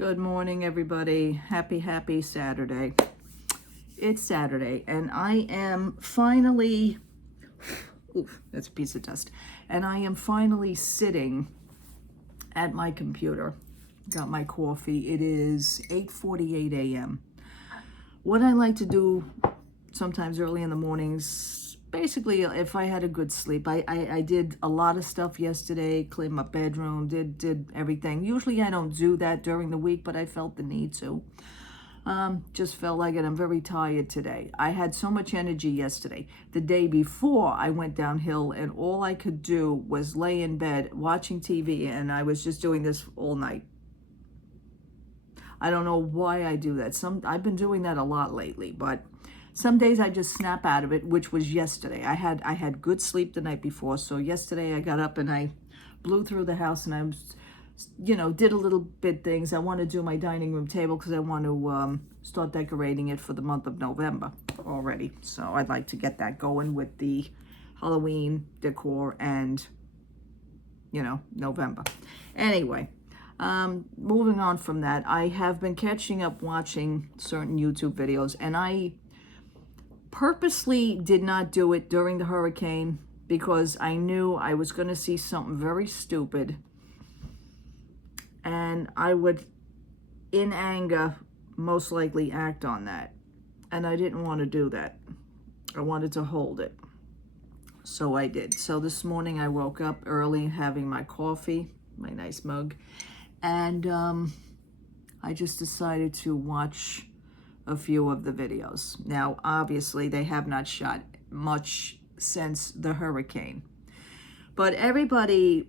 Good morning, everybody. Happy Saturday. It's Saturday, and I am finally, oof, that's a piece of dust. And I am finally sitting at my computer. Got my coffee. It is 8:48 a.m. What I like to do sometimes early in the mornings, basically, if I had a good sleep, I did a lot of stuff yesterday, cleaned my bedroom, did everything. Usually I don't do that during the week, but I felt the need to. Just felt like it. I'm very tired today. I had so much energy yesterday. The day before, I went downhill, and all I could do was lay in bed watching TV, and I was just doing this all night. I don't know why I do that. I've been doing that a lot lately, but some days I just snap out of it, which was yesterday. I had good sleep the night before, so yesterday I got up and I blew through the house, and I was, did a little bit things. I want to do my dining room table because I want to start decorating it for the month of November already. So I'd like to get that going with the Halloween decor and, November. Anyway. Moving on from that, I have been catching up watching certain YouTube videos, and I purposely did not do it during the hurricane because I knew I was going to see something very stupid, and I would, in anger, most likely act on that, and I didn't want to do that. I wanted to hold it, so I did. So this morning I woke up early having my coffee, my nice mug, and I just decided to watch a few of the videos. Now, obviously, they have not shot much since the hurricane, but everybody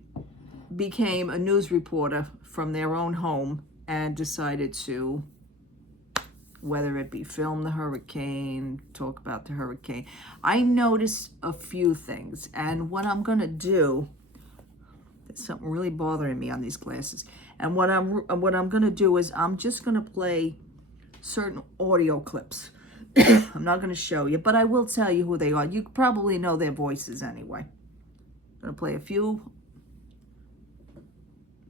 became a news reporter from their own home and decided to, whether it be film the hurricane, talk about the hurricane. I noticed a few things, and what I'm gonna do, there's something really bothering me on these glasses. And what I'm going to do is I'm just going to play certain audio clips. I'm not going to show you, but I will tell you who they are. You probably know their voices anyway. I'm going to play a few.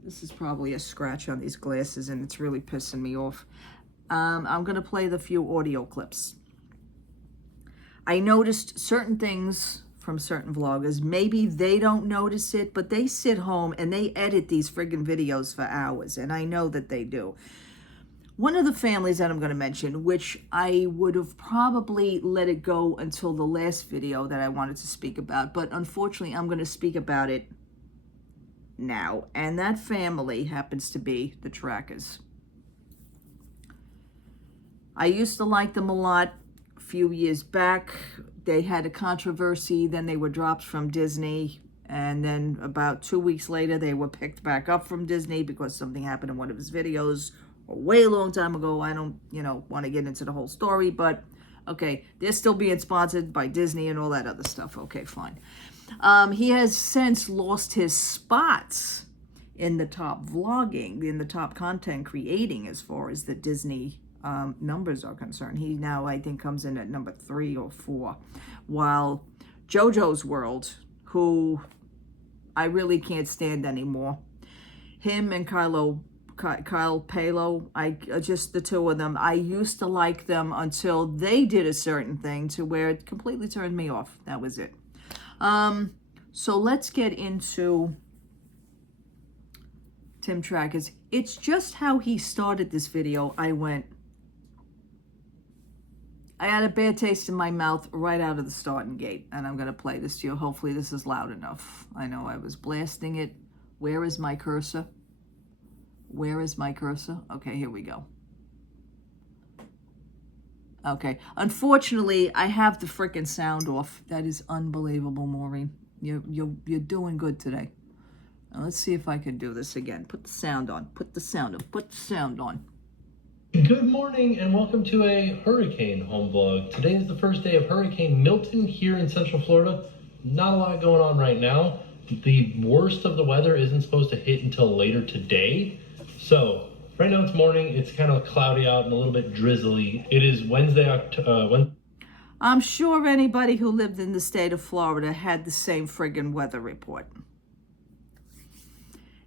This is probably a scratch on these glasses, and it's really pissing me off. I'm going to play the few audio clips. I noticed certain things from certain vloggers. Maybe they don't notice it, but they sit home and they edit these friggin' videos for hours, and I know that they do. One of the families that I'm going to mention, which I would have probably let it go until the last video that I wanted to speak about, but unfortunately I'm going to speak about it now, and that family happens to be the Trackers. I used to like them a lot a few years back. They had a controversy, then they were dropped from Disney, and then about 2 weeks later, they were picked back up from Disney because something happened in one of his videos a way long time ago. I don't, want to get into the whole story, but okay, they're still being sponsored by Disney and all that other stuff. Okay, fine. He has since lost his spots in the top vlogging, in the top content creating as far as the Disney numbers are concerned. He now, I think, comes in at number 3 or 4, while JoJo's World, who I really can't stand anymore, him and Kyle Palo, just the two of them, I used to like them until they did a certain thing to where it completely turned me off. That was it. So let's get into Tim Trackers. It's just how he started this video. I had a bad taste in my mouth right out of the starting gate, and I'm going to play this to you. Hopefully this is loud enough. I know I was blasting it. Where is my cursor? Where is my cursor? Okay, here we go. Okay, unfortunately, I have the frickin' sound off. That is unbelievable, Maureen. You're doing good today. Now, let's see if I can do this again. Put the sound on. Put the sound on. Put the sound on. Good morning and welcome to a hurricane home vlog. Today is the first day of Hurricane Milton here in Central Florida. Not a lot going on right now. The worst of the weather isn't supposed to hit until later today. So right now it's morning. It's kind of cloudy out and a little bit drizzly. It is Wednesday, I'm sure anybody who lived in the state of Florida had the same friggin' weather report.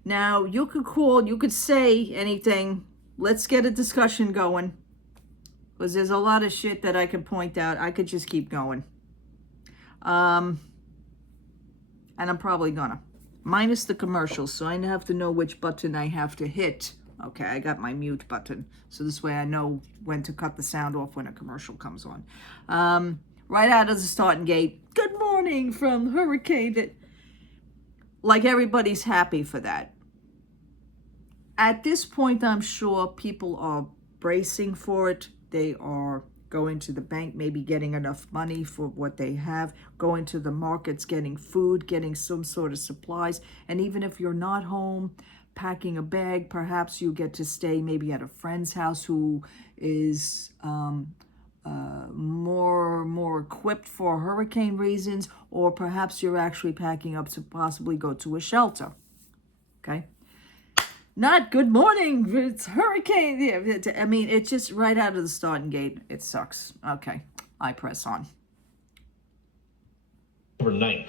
Now, you could say anything let's get a discussion going. Because there's a lot of shit that I could point out. I could just keep going. And I'm probably gonna. Minus the commercials, so I have to know which button I have to hit. Okay, I got my mute button. So this way I know when to cut the sound off when a commercial comes on. Right out of the starting gate, good morning from Hurricane. Like everybody's happy for that. At this point, I'm sure people are bracing for it. They are going to the bank, maybe getting enough money for what they have, going to the markets, getting food, getting some sort of supplies. And even if you're not home, packing a bag, perhaps you get to stay maybe at a friend's house who is more equipped for hurricane reasons, or perhaps you're actually packing up to possibly go to a shelter. Okay? Not good morning, it's hurricane. I mean, it's just right out of the starting gate. It sucks. Okay, I press on. October 9th.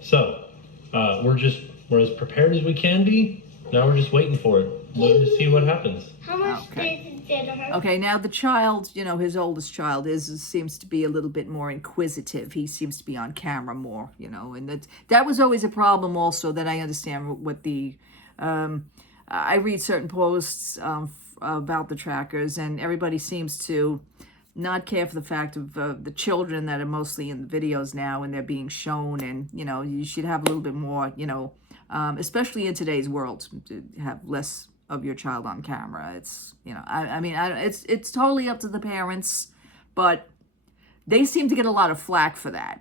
So, we're as prepared as we can be. Now we're just waiting for it. Waiting to see what happens. How much did her? Okay, now the child, his oldest child seems to be a little bit more inquisitive. He seems to be on camera more, and that was always a problem also that I understand what the... I read certain posts about the trackers, and everybody seems to not care for the fact of the children that are mostly in the videos now, and they're being shown, and, you should have a little bit more, especially in today's world, to have less of your child on camera. It's, it's totally up to the parents, but they seem to get a lot of flack for that.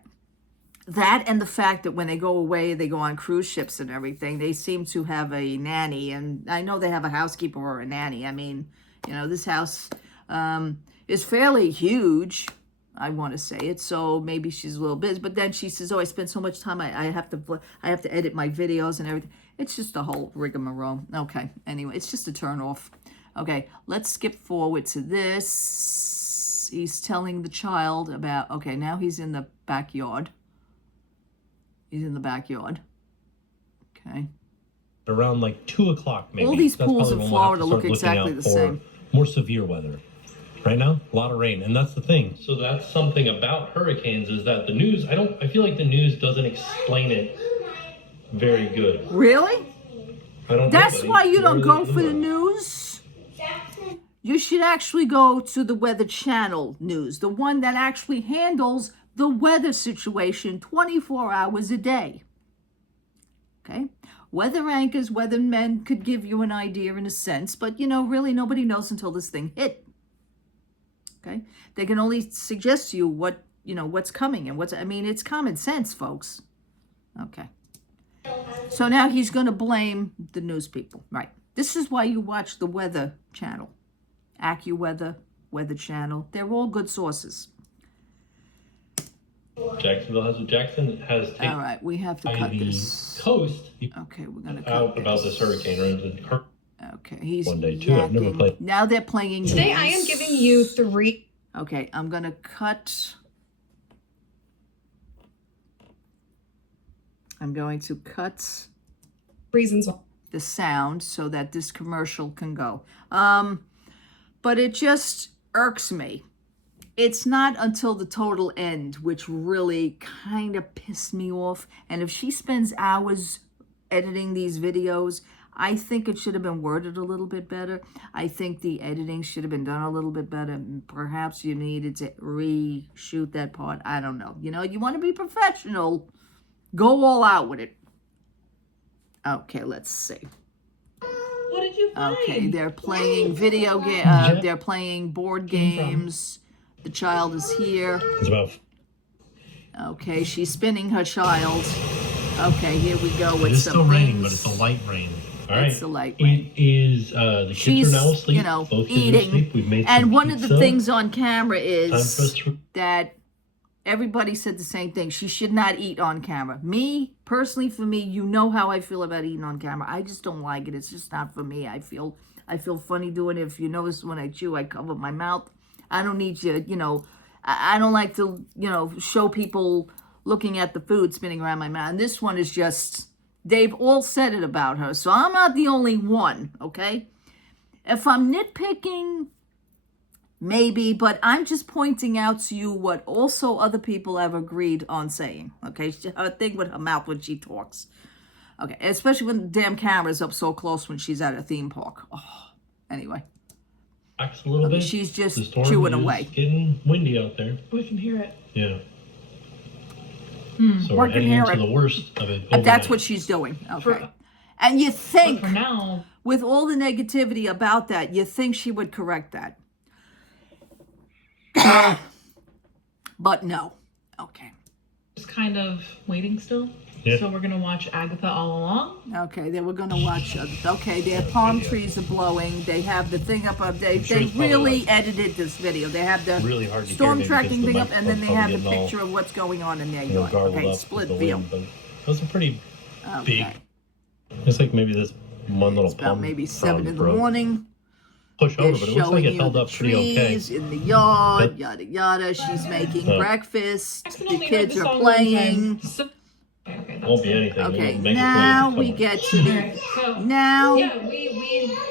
That and the fact that when they go away, they go on cruise ships and everything, they seem to have a nanny. And I know they have a housekeeper or a nanny. I mean, this house is fairly huge, I want to say it. So maybe she's a little busy. But then she says, oh, I spend so much time, I have to edit my videos and everything. It's just a whole rigmarole. Okay, anyway, it's just a turn off. Okay, let's skip forward to this. He's telling the child about, okay, now he's in the backyard. He's in the backyard. Okay. Around like 2 o'clock, maybe. All these That's pools probably in when we'll have Florida to look start exactly looking the out same. for more severe weather. Right now, a lot of rain, and that's the thing. So that's something about hurricanes is that the news, I feel like the news doesn't explain it very good. Really? I don't That's know, why you don't go really for the news. You should actually go to the Weather Channel news, the one that actually handles the weather situation 24 hours a day. Okay? Weather anchors, weathermen could give you an idea in a sense, but really nobody knows until this thing hit. Okay? They can only suggest to you what's coming and it's common sense, folks. Okay. So now he's going to blame the news people. Right. This is why you watch the Weather Channel. AccuWeather, Weather Channel. They're all good sources. Jackson has taken all right, we have to cut the this. coast. Okay, we're gonna cut out about this hurricane. Right? Okay, he's one day too. I've never played. Now they're playing. Today I am giving you 3. Okay, I'm gonna cut. I'm going to cut reasons the sound so that this commercial can go. But it just irks me. It's not until the total end, which really kind of pissed me off. And if she spends hours editing these videos, I think it should have been worded a little bit better. I think the editing should have been done a little bit better. Perhaps you needed to reshoot that part. I don't know. You want to be professional, go all out with it. Okay, let's see. What did you find? Okay, they're playing video game. They're playing board games. The child is here. It's about. Okay, she's spinning her child. Okay, here we go with It's some still things. raining, but it's a light rain. All right. It's a light rain. It is the kids She's, are now asleep. Both kids are eating. asleep. We've made And some one of the pizza. things on camera Time for us is to- that everybody said the same thing. She should not eat on camera. Me, personally, for me, you know how I feel about eating on camera. I just don't like it. It's just not for me. I feel funny doing it. If you notice when I chew, I cover my mouth. I don't need you, I don't like to, show people looking at the food spinning around my mouth. And this one is just, they've all said it about her. So I'm not the only one, okay? If I'm nitpicking, maybe, but I'm just pointing out to you what also other people have agreed on saying. Okay, her thing with her mouth when she talks. Okay, especially when the damn camera's up so close when she's at a theme park. Oh, anyway. A little bit. She's just the storm chewing is away. Getting windy out there. We can hear it. Yeah. So We we're can heading hear into it. the worst of it. That's overnight. what she's doing. Okay. And you But think, for now, with all the negativity about that, you think she would correct that. But no. Okay. just kind of waiting still. Yeah. So we're gonna watch Agatha all along. Okay, then we're going to watch. Okay, their palm trees are blowing. They have the thing up. They really edited this video. They have the really hard to storm hear tracking because the thing up, and then they have microphone's the probably picture of what's going on in their getting all, yard. garbled Okay, up split with the view. wind, but those are pretty big. Okay. It's like maybe this one little About palm maybe 7 in the broke. morning. Push They're over, but it looks like showing it you held the up pretty okay. trees in the yard, But- yada yada. She's making breakfast. The Accidentally heard kids the are song one playing. time. So, okay, that's Won't be it. anything. Okay, We'll make it now clear we somewhere. get to the Alright, so now yeah,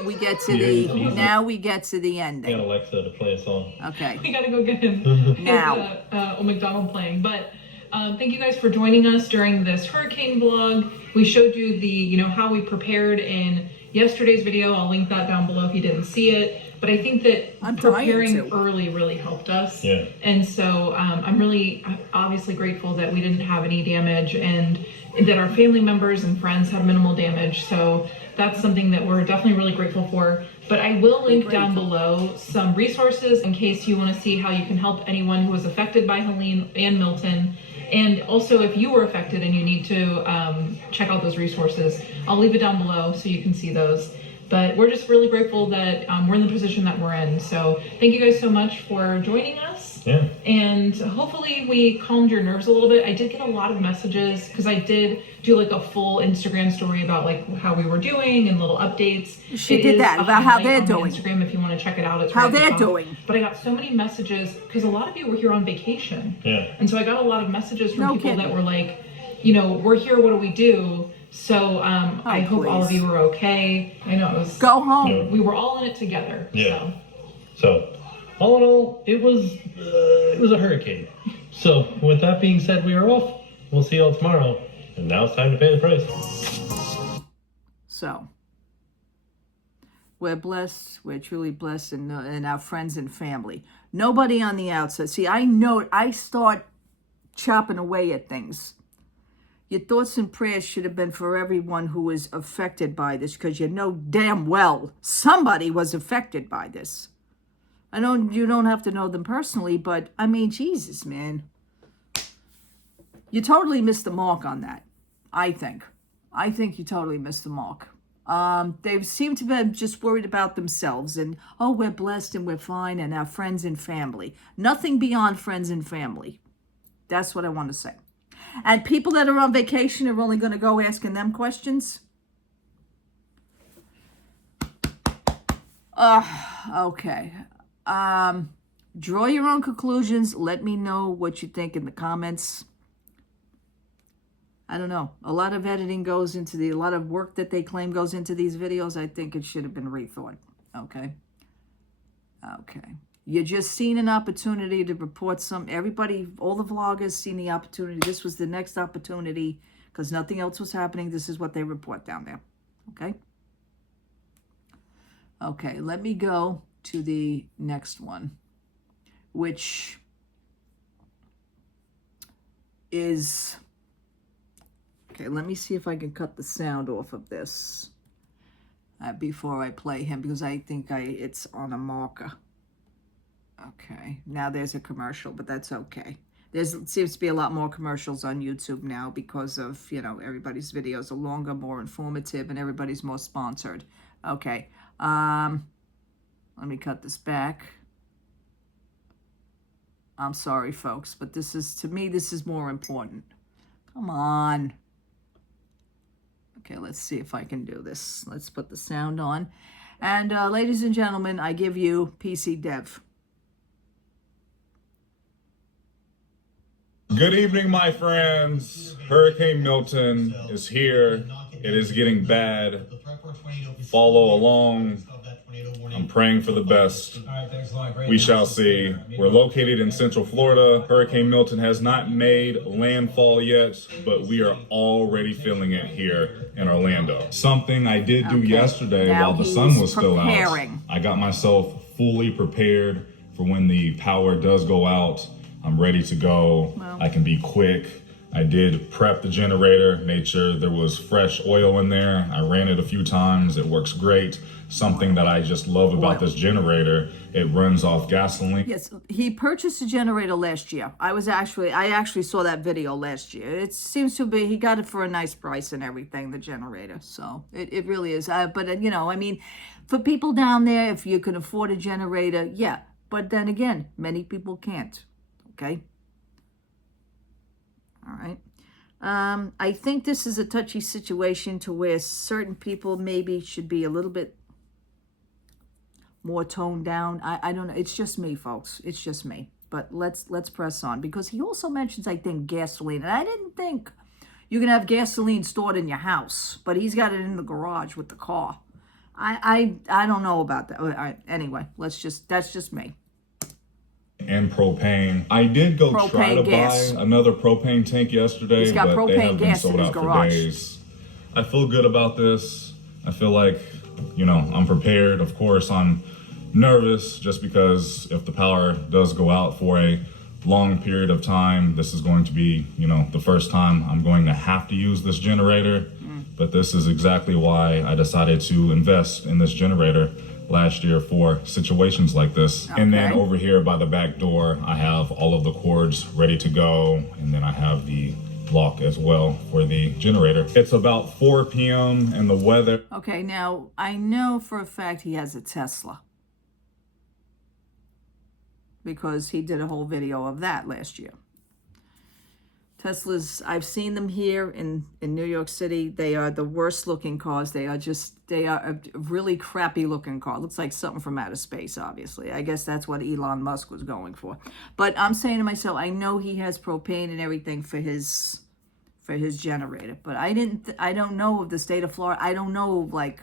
we get to Yeah, the easy. now we get to the Get ending. Alexa to play a song. Okay. gotta go get him. Now. Old McDonald playing, but thank you guys for joining us during this hurricane vlog. We showed you the how we prepared in yesterday's video. I'll link that down below if you didn't see it. But I think that I'm trying preparing to. early really helped us. Yeah. And so I'm really obviously grateful that we didn't have any damage and that our family members and friends had minimal damage. So that's something that we're definitely really grateful for. But I will link down below some resources in case you want to see how you can help anyone who was affected by Helene and Milton. And also if you were affected and you need to check out those resources, I'll leave it down below so you can see those. But we're just really grateful that we're in the position that we're in. So thank you guys so much for joining us. Yeah. And hopefully we calmed your nerves a little bit. I did get a lot of messages because I did do like a full Instagram story about like how we were doing and little updates. She It did is that, a about how highlight they're on my doing. Instagram if you want to check it out. It's How right at the they're top. doing. But I got so many messages because a lot of you were here on vacation. Yeah. And so I got a lot of messages from No people kidding. that were like, we're here, what do we do? So I hope all of please. you were okay. I know it was. Go home. Yeah. We were all in it together. Yeah. So, all in all, it was a hurricane. So, with that being said, we are off. We'll see you all tomorrow. And now it's time to pay the price. So, we're blessed. We're truly blessed in our friends and family. Nobody on the outside. See, I start chopping away at things. Your thoughts and prayers should have been for everyone who was affected by this, because you know damn well somebody was affected by this. I know you don't have to know them personally, but I mean, Jesus, man. You totally missed the mark on that, I think. I think you totally missed the mark. They seem to be just worried about themselves and, oh, we're blessed and we're fine and our friends and family. Nothing beyond friends and family. That's what I want to say. And people that are on vacation are only going to go asking them questions. Okay. Draw your own conclusions. Let me know what you think in the comments. I don't know. A lot of editing goes into a lot of work that they claim goes into these videos. I think it should have been rethought. Okay. Okay. You just seen an opportunity to report everybody, all the vloggers seen the opportunity. This was the next opportunity because nothing else was happening. This is what they report down there. Okay. Okay. Let me go to the next one, which is, okay, let me see if I can cut the sound off of this before I play him, because I think it's on a marker. Okay, now there's a commercial, but that's okay. It seems to be a lot more commercials on YouTube now because of, everybody's videos are longer, more informative, and everybody's more sponsored. Okay, let me cut this back. I'm sorry, folks, but to me, this is more important. Come on. Okay, let's see if I can do this. Let's put the sound on. And ladies and gentlemen, I give you PC Dev. Good evening, my friends. Hurricane Milton is here. It is getting bad. Follow along I'm praying for the best. We shall see. We're located in Central Florida. Hurricane Milton has not made landfall yet, but we are already feeling it here in Orlando. Something I did do yesterday Now while the sun was still out. preparing. I got myself fully prepared for when the power does go out. I'm ready to go. Well. I can be quick. I did prep the generator, made sure there was fresh oil in there. I ran it a few times. It works great. Something that I just love about this generator, it runs off gasoline. Yes, he purchased a generator last year. I actually saw that video last year. It seems to be, he got it for a nice price and everything, the generator. So it really is. But, you know, I mean, for people down there, if you can afford a generator, yeah. But then again, many people can't. Okay. All right. I think this is a touchy situation to where certain people maybe should be a little bit more toned down. I don't know. It's just me, folks. It's just me. But let's press on, because he also mentions, I think, gasoline. And I didn't think you can have gasoline stored in your house, but he's got it in the garage with the car. I don't know about that. All right, anyway, that's just me. And propane. I did go try to buy another propane tank yesterday, He's got but they propane have been gas sold in his out for garage. days. I feel good about this. I feel like, you know, I'm prepared. Of course, I'm nervous just because if the power does go out for a long period of time, this is going to be, you know, the first time I'm going to have to use this generator. But this is exactly why I decided to invest in this generator last year for situations like this. And then over here by the back door, I have all of the cords ready to go. And then I have the lock as well for the generator. It's about 4 p.m. and the weather. Okay, now I know for a fact he has a Tesla, because he did a whole video of that last year. Teslas, I've seen them here in New York City. They are the worst looking cars. They are a really crappy looking car. Looks like something from outer space, obviously. I guess that's what Elon Musk was going for. But I'm saying to myself, I know he has propane and everything for his generator. But I don't know of the state of Florida. I don't know, like,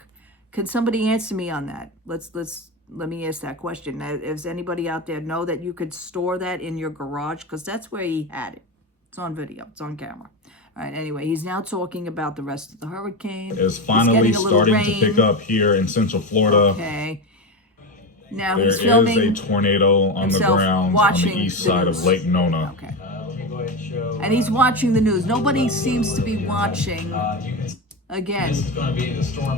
can somebody answer me on that? Let me ask that question. Does anybody out there know that you could store that in your garage? Because that's where he had it. It's on video. It's on camera. All right. Anyway, he's now talking about the rest of the hurricane. Is finally starting to pick up here in Central Florida. Okay. Now There he's filming is a tornado on the ground on the east side of Lake Nona. Okay. And he's watching the news. Nobody seems to be watching. Again,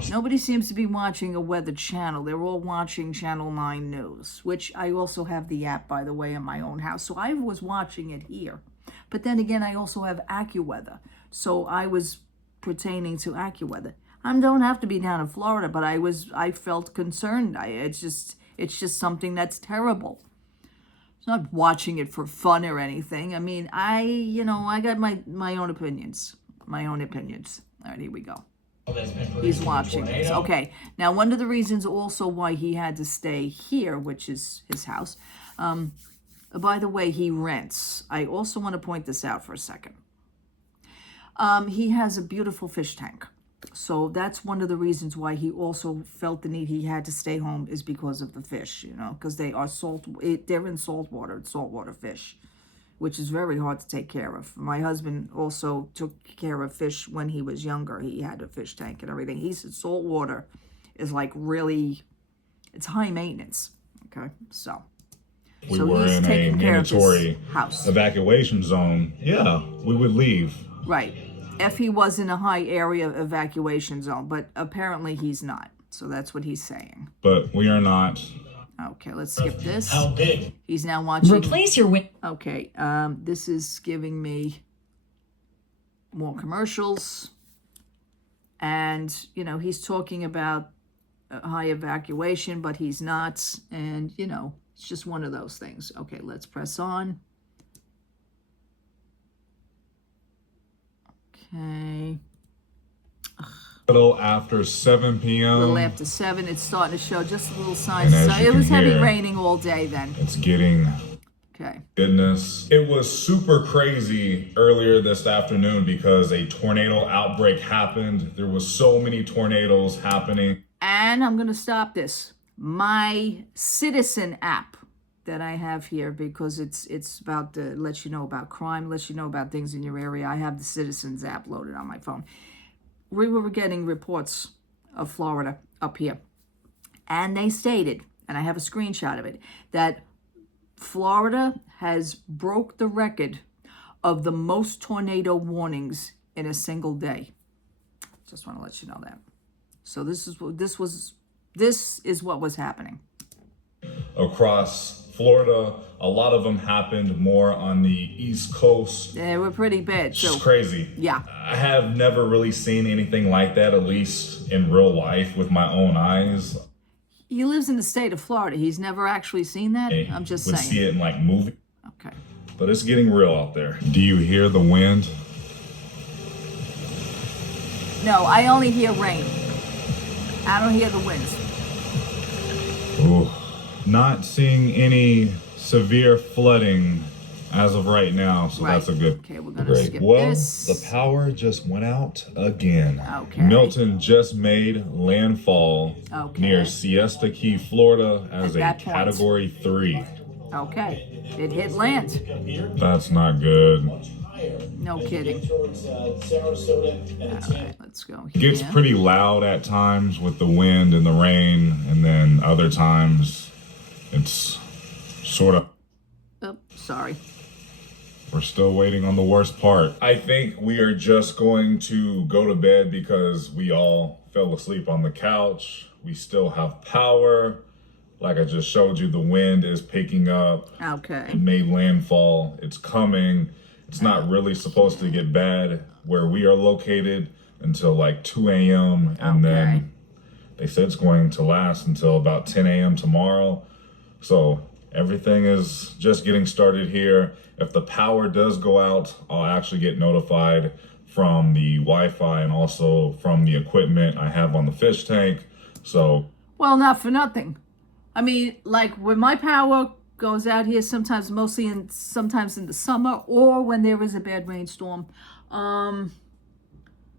nobody seems to be watching a weather channel. They're all watching Channel 9 News, which I also have the app, by the way, in my own house. So I was watching it here. But then again, I also have AccuWeather. So I was pertaining to AccuWeather. I don't have to be down in Florida, but I felt concerned. It's just something that's terrible. It's not watching it for fun or anything. I mean, I got my own opinions. My own opinions. All right, here we go. He's watching this. Okay, now one of the reasons also why he had to stay here, which is his house, by the way, he rents. I also want to point this out for a second. He has a beautiful fish tank. So that's one of the reasons why he also felt the need he had to stay home, is because of the fish, because they're in saltwater. It's saltwater fish, which is very hard to take care of. My husband also took care of fish when he was younger. He had a fish tank and everything. He said saltwater is like really, it's high maintenance. Okay, so we were in a mandatory evacuation zone. Yeah, we would leave. Right. If he was in a high area evacuation zone, but apparently he's not. So that's what he's saying. But we are not. Okay, let's skip this. How big? He's now watching. Replace your win. Okay, this is giving me more commercials. And, he's talking about high evacuation, but he's not. And, it's just one of those things. Okay, let's press on. Okay. A little after 7 p.m. A little after 7, it's starting to show just a little signs. And as you It was can heavy hear, raining all day then. It's getting Okay. goodness. It was super crazy earlier this afternoon because a tornado outbreak happened. There was so many tornadoes happening. And I'm going to stop this. my Citizen app that I have here, because it's about to let you know about crime, lets you know about things in your area. I have the Citizens app loaded on my phone. We were getting reports of Florida up here, and they stated, and I have a screenshot of it, that Florida has broke the record of the most tornado warnings in a single day. Just want to let you know that. So this is what was happening across Florida. A lot of them happened more on the East Coast. They were pretty bad. It's So crazy. yeah, I have never really seen anything like that, at least in real life with my own eyes. he lives in the state of Florida. He's never actually seen that. I'm just would saying. see it in like movies. Okay. But it's getting real out there. Do you hear the wind? No, I only hear rain. I don't hear the winds. Ooh. Not seeing any severe flooding as of right now, so Right. that's a good. Okay, we're gonna Great. skip Well, this. the power just went out again. Okay. Milton just made landfall Okay. near Siesta Key, Florida, as At a that point. Category 3. Okay, it hit land. That's not good. No kidding. All right, let's go It gets here. pretty loud at times with the wind and the rain, and then other times it's sort of. Oh, sorry. We're still waiting on the worst part. I think we are just going to go to bed because we all fell asleep on the couch. We still have power. Like I just showed you, the wind is picking up. Okay. It made landfall. It's coming. It's not really supposed to get bad where we are located until like 2 a.m. And Okay. then they said it's going to last until about 10 a.m. tomorrow. So everything is just getting started here. If the power does go out, I'll actually get notified from the Wi-Fi and also from the equipment I have on the fish tank. So, Well, not for nothing. I mean, like when my power goes out here, sometimes sometimes in the summer, or when there is a bad rainstorm,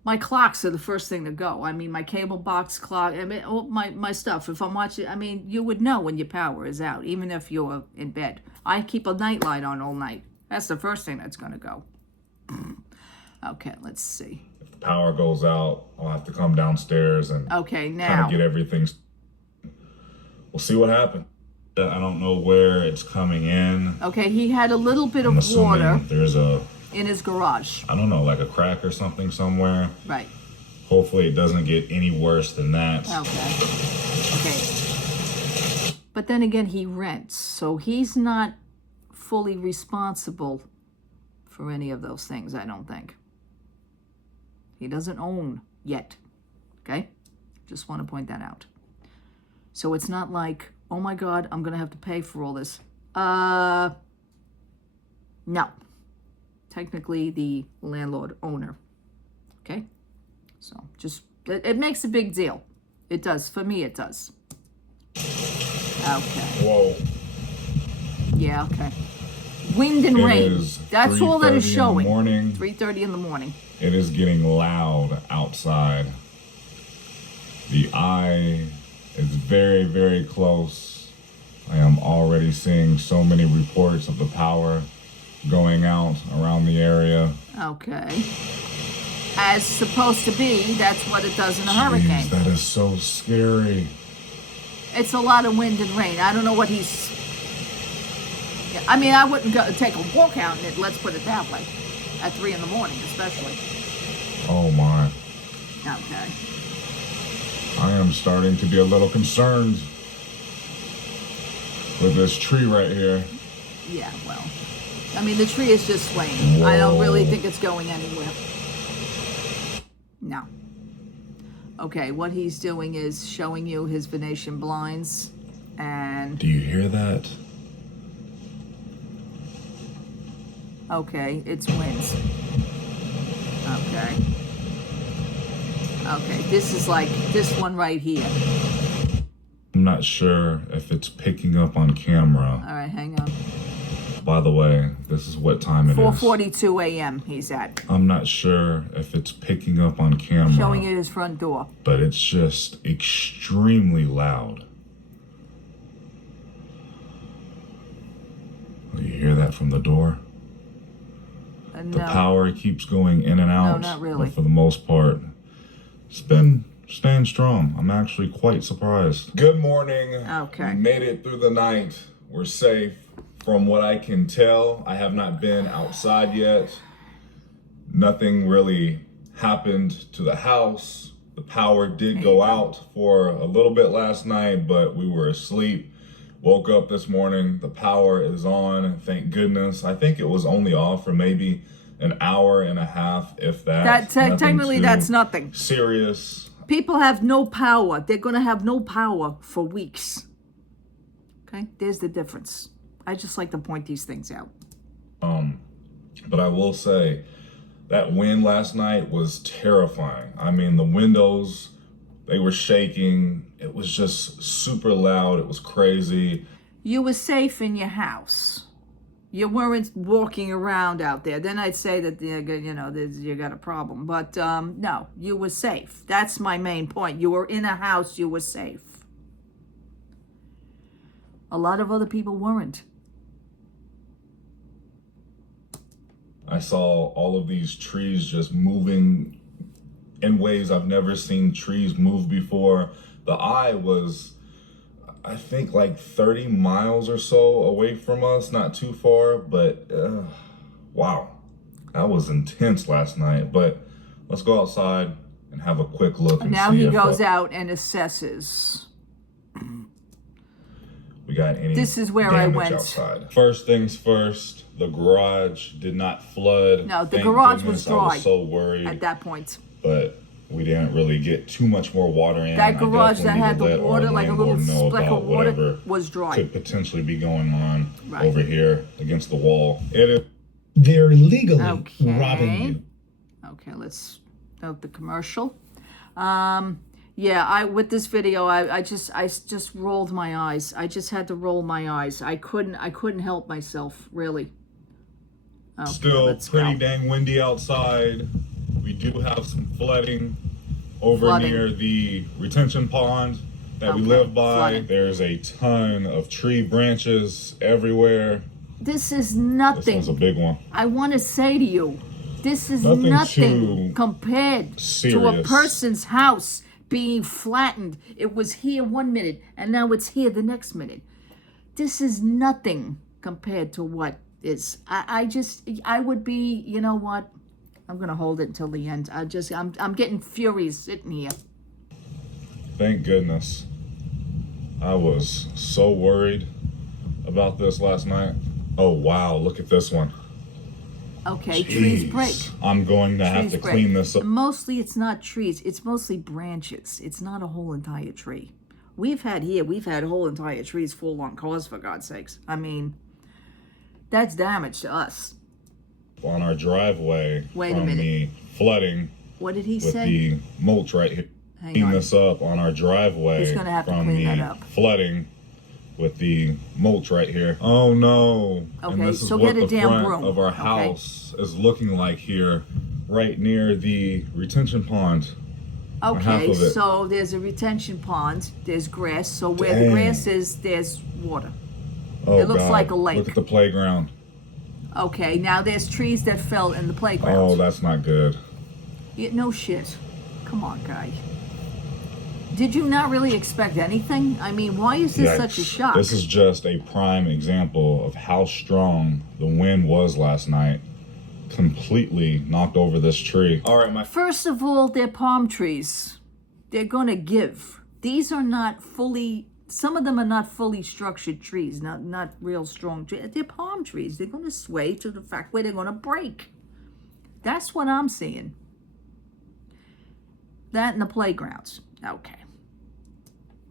my clocks are the first thing to go. I mean, my cable box clock, I mean, all my stuff. If I'm watching, I mean, you would know when your power is out, even if you're in bed. I keep a night light on all night. That's the first thing that's gonna go. Okay, let's see. if the power goes out, I'll have to come downstairs and Okay, kind now. of get everything. We'll see what happens. I don't know where it's coming in. Okay, he had a little bit I'm of assuming water there's a, in his garage. I don't know, like a crack or something somewhere. Right. Hopefully it doesn't get any worse than that. Okay. But then again, he rents, so he's not fully responsible for any of those things, I don't think. He doesn't own yet. Okay? Just want to point that out. So it's not like, oh my God, I'm going to have to pay for all this. No. Technically the landlord owner. Okay? So just, it makes a big deal. It does. For me, it does. Okay. Whoa. Yeah, okay. Wind and It rain. is That's all that is 3:30 in the showing. morning. 3:30 in the morning. It is getting loud outside. The eye is very, very close. I am already seeing so many reports of the power going out around the area. Okay. As supposed to be, that's what it does in a hurricane. Jeez, that is so scary. It's a lot of wind and rain. I don't know what he's... Yeah, I mean, I wouldn't go take a walk out in it, let's put it that way. At 3 in the morning, especially. Oh my. Okay. I am starting to be a little concerned with this tree right here. Yeah, well. I mean, the tree is just swaying. I don't really Whoa. think it's going anywhere. No. Okay, what he's doing is showing you his Venetian blinds. And, Do you hear that? okay, it's winds. Okay. Okay, this is like this one right here. I'm not sure if it's picking up on camera. All right, hang on. By the way, this is what time it is. 4:42 a.m. he's at. I'm not sure if it's picking up on camera. Showing you his front door. But it's just extremely loud. that from the door? The No. power keeps going in and out. No, not really. But for the most part, it's been staying strong. I'm actually quite surprised. Good morning. Okay. We made it through the night. We're safe. From what I can tell, I have not been outside yet. Nothing really happened to the house. The power did go out for a little bit last night, but we were asleep. Woke up this morning, the power is on, thank goodness. I think it was only off for maybe an hour and a half, if that. Technically, that's nothing. Serious. People have no power. They're going to have no power for weeks. Okay? There's the difference. I just like to point these things out. But I will say, that wind last night was terrifying. I mean, the windows, they were shaking. It was just super loud. It was crazy. You were safe in your house. You weren't walking around out there. Then I'd say that, you know, you got a problem. But no, you were safe. That's my main point. You were in a house. You were safe. A lot of other people weren't. I saw all of these trees just moving in ways I've never seen trees move before. The eye was, I think, like 30 miles or so away from us, not too far, but wow, that was intense last night. But let's go outside and have a quick look and Now see he if goes out and assesses. we got any This is where damage I went. outside. First things first, the garage did not flood. No, the Thank garage goodness. was dry I was so worried, at that point. but we didn't really get too much more water in. That I garage that definitely had need to the let water, our like a little landlord know speck about of water, whatever was dry. could potentially be going on Right. over here against the wall. It is. They're legally Okay. robbing you. Okay, let's note the commercial. Yeah, with this video, I just rolled my eyes. I just had to roll my eyes. I couldn't help myself, really. Okay, Still let's pretty go. dang windy outside. We do have some flooding over Flooding. near the retention pond that we Okay, live by. flooding. There's a ton of tree branches everywhere. This is This nothing. one's a big one. I want to say to you, this is Nothing nothing too compared to a serious. person's house being flattened. It was here 1 minute, and now it's here the next minute. This is nothing compared to what is. I would be, you know what? I'm gonna hold it until the end. I'm getting furious sitting here. Thank goodness. I was so worried about this last night. Oh wow, look at this one. Okay, trees Jeez. break. I'm going to have Trees to break. clean this up. Mostly it's not trees, it's mostly branches. It's not a whole entire tree. We've had whole entire trees fall on cars, for God's sakes. I mean, that's damage to us. On our driveway Wait a from minute. the flooding What did he with say? the mulch right here. Hang Clean on. this up on our driveway He's gonna have to from clean the that up. flooding with the mulch right here. Oh no. Okay, and this is so what get a the damn front broom, of our okay? house is looking like here, right near the retention pond. half Okay, of it. so there's a retention pond, there's grass, so where the Dang. grass is, there's water. Oh, It looks God. like a lake. Look at the playground. Okay, now there's trees that fell in the playground. Oh, that's not good. No shit. Come on, guy. Did you not really expect anything? I mean, why is this such a Yikes. shock? This is just a prime example of how strong the wind was last night. Completely knocked over this tree. All right, my First of all, they're palm trees. They're going to give. These are not fully, some of them are not fully structured trees, not real strong trees. They're palm trees. They're going to sway to the fact where they're going to break. That's what I'm seeing. That in the playgrounds. Okay.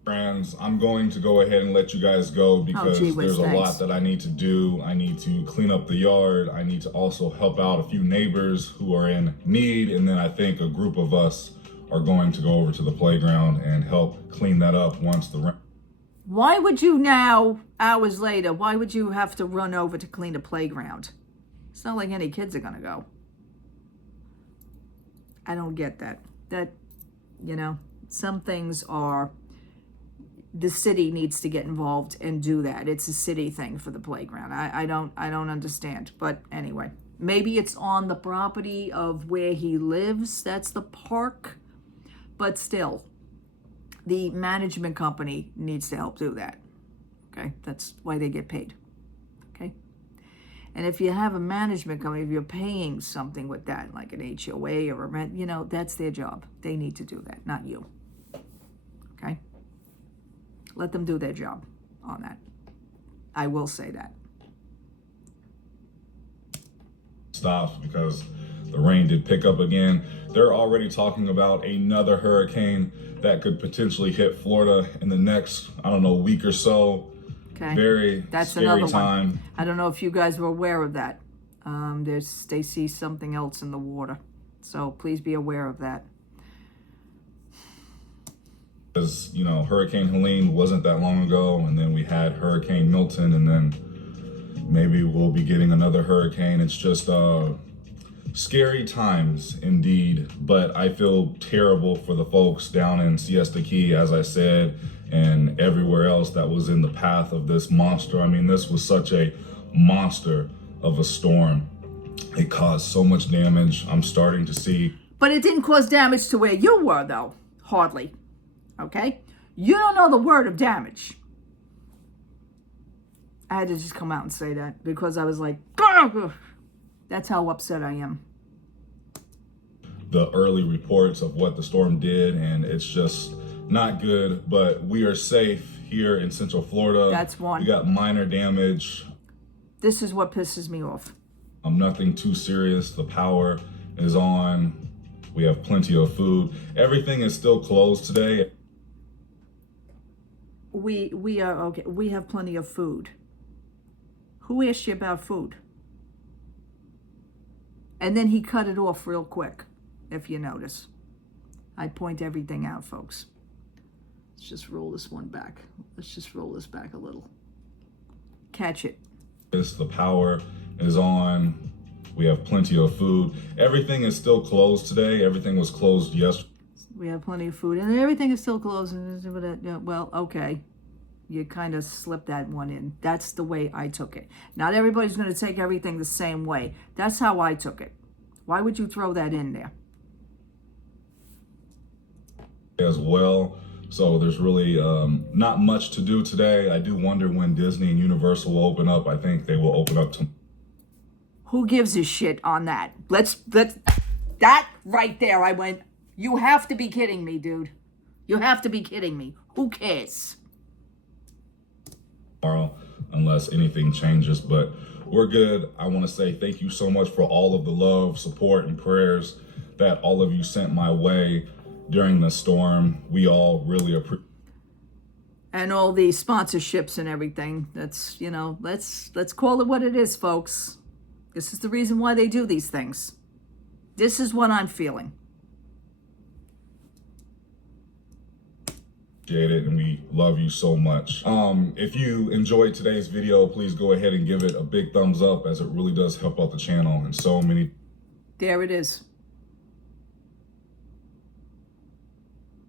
friends, I'm going to go ahead and let you guys go because gee whiz, there's a thanks. lot that I need to do. I need to clean up the yard. I need to also help out a few neighbors who are in need. And then I think a group of us are going to go over to the playground and help clean that up once the rent. Why would you now, hours later, why would you have to run over to clean a playground? It's not like any kids are going to go. I don't get that. That, you know, some things are, the city needs to get involved and do that. It's a city thing for the playground. I don't understand. But anyway, maybe it's on the property of where he lives. That's the park. But still, the management company needs to help do that. Okay, that's why they get paid. Okay, and if you have a management company, if you're paying something with that, like an HOA or a rent, you know, that's their job. They need to do that, not you. Okay, let them do their job on that. I will say that. Stops because the rain did pick up again. They're already talking about another hurricane that could potentially hit Florida in the next, I don't know, week or so. Okay, that's scary another time. one. I don't know if you guys were aware of that. They see something else in the water, so please be aware of that. Because, you know, Hurricane Helene wasn't that long ago, and then we had Hurricane Milton, and then maybe we'll be getting another hurricane. It's just scary times indeed, but I feel terrible for the folks down in Siesta Key, as I said, and everywhere else that was in the path of this monster. I mean, this was such a monster of a storm. It caused so much damage. I'm starting to see. But it didn't cause damage to where you were, though. Hardly. Okay? You don't know the word of damage. I had to just come out and say that because I was like, "Gah!" That's how upset I am. The early reports of what the storm did, and it's just not good, but we are safe here in Central Florida. That's one. We got minor damage. This is what pisses me off. Nothing too serious. The power is on. We have plenty of food. Everything is still closed today. We are okay. We have plenty of food. Who asked you about food? And then he cut it off real quick, if you notice. I point everything out, folks. Let's just roll this one back. Let's just roll this back a little. Catch it. The power is on. We have plenty of food. Everything is still closed today. Everything was closed yesterday. We have plenty of food, and everything is still closed. Well, okay. You kind of slipped that one in. That's the way I took it. Not everybody's going to take everything the same way. That's how I took it. Why would you throw that in there? As well. So there's really not much to do today. I do wonder when Disney and Universal will open up. I think they will open up tomorrow. Who gives a shit on that? Let's that right there. I went, you have to be kidding me, dude. You have to be kidding me. Who cares? Unless anything changes, but we're good. I want to say thank you so much for all of the love, support, and prayers that all of you sent my way during the storm. We all really appreciate. And all the sponsorships and everything. That's, you know, let's call it what it is, folks. This is the reason why they do these things. This is what I'm feeling. It, and we love you so much. If you enjoyed today's video, please go ahead and give it a big thumbs up, as it really does help out the channel and so many. There it is.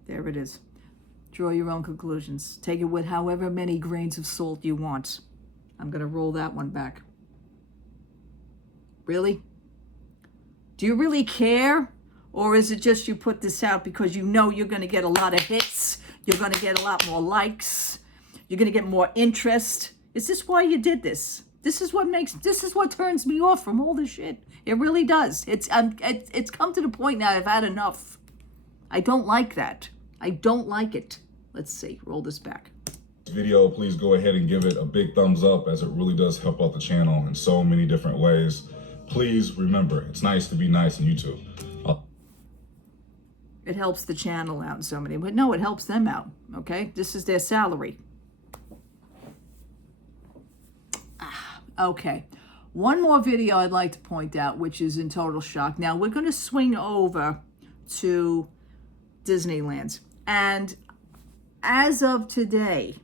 There it is. Draw your own conclusions. Take it with however many grains of salt you want. I'm going to roll that one back. Really? Do you really care? Or is it just you put this out because you know you're going to get a lot of hits? You're going to get a lot more likes. You're going to get more interest. Is this why you did this? This is what turns me off from all this shit. It really does. It's come to the point now I've had enough. I don't like that. I don't like it. Let's see. Roll this back. Video, please go ahead and give it a big thumbs up, as it really does help out the channel in so many different ways. Please remember, it's nice to be nice on YouTube. It helps the channel out in so many, but no, it helps them out, okay? This is their salary. Okay. One more video I'd like to point out, which is in total shock. Now, we're going to swing over to Disneyland. And as of today,